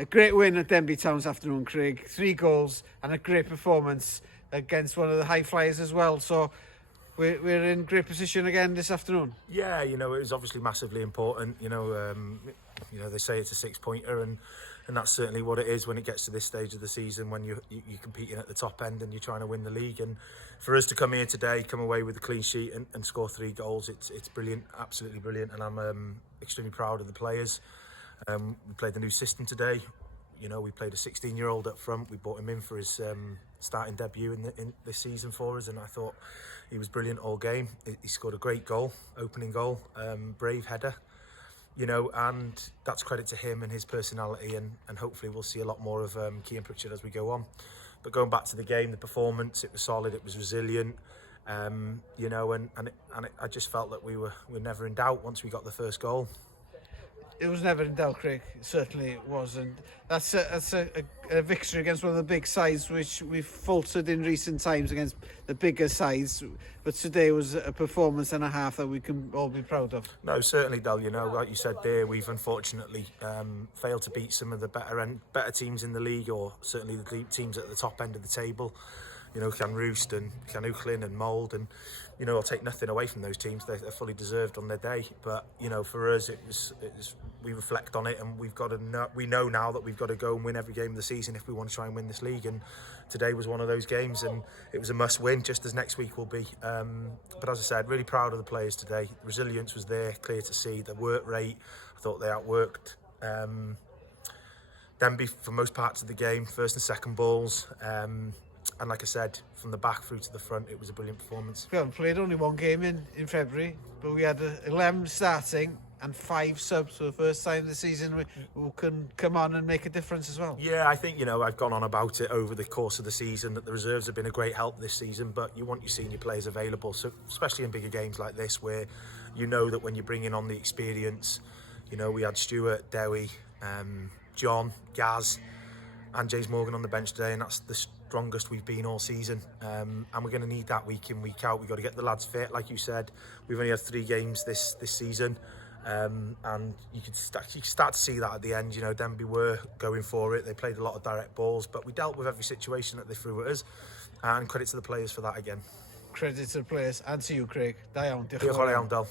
A great win at Denbigh Town this afternoon, Craig. 3 goals and a great performance against one of the high flyers as well. So we're in great position again this afternoon. Yeah, it was obviously massively important. They say it's a 6-pointer, and that's certainly what it is when it gets to this stage of the season, when you're competing at the top end and you're trying to win the league. And for us to come here today, come away with a clean sheet and score 3 goals, it's brilliant, absolutely brilliant. And I'm extremely proud of the players. We played the new system today. We played a 16-year-old up front. We brought him in for his starting debut in this season for us, and I thought he was brilliant all game. He scored a great goal, opening goal, brave header, and that's credit to him and his personality, and hopefully we'll see a lot more of Cian Pritchard as we go on. But going back to the game, the performance, it was solid, it was resilient, and I just felt that we were never in doubt once we got the first goal. It was never in doubt, Craig. Certainly it was, and that's a victory against one of the big sides, which we've faltered in recent times against the bigger sides. But today was a performance and a half that we can all be proud of. No, certainly, Del. Like you said there, we've unfortunately failed to beat some of the better teams in the league, or certainly the teams at the top end of the table. Can Roost and Can Uchlin and Mould, and I'll take nothing away from those teams. They're fully deserved on their day. But for us, it was we reflect on it, and we know now that we've got to go and win every game of the season if we want to try and win this league. And today was one of those games, and it was a must-win, just as next week will be. But as I said, really proud of the players today. Resilience was there, clear to see. The work rate, I thought they outworked Denbigh for most parts of the game, first and second balls. And like I said, from the back through to the front, it was a brilliant performance. We haven't played only 1 game in February, but we had 11 starting and 5 subs for the first time this season who can come on and make a difference as well. Yeah, I think, I've gone on about it over the course of the season that the reserves have been a great help this season, but you want your senior players available, so especially in bigger games like this, where that when you're bringing on the experience, we had Stuart, Dewi, John, Gaz and James Morgan on the bench today, and that's the strongest we've been all season, and we're going to need that week in, week out. We've got to get the lads fit. Like you said, we've only had 3 games this season, and you can start to see that at the end. Denbigh were going for it. They played a lot of direct balls, but we dealt with every situation that they threw at us, and credit to the players for that again. Credit to the players and to you, Craig. Da iawn. Diolch yn fawr iawn, Del.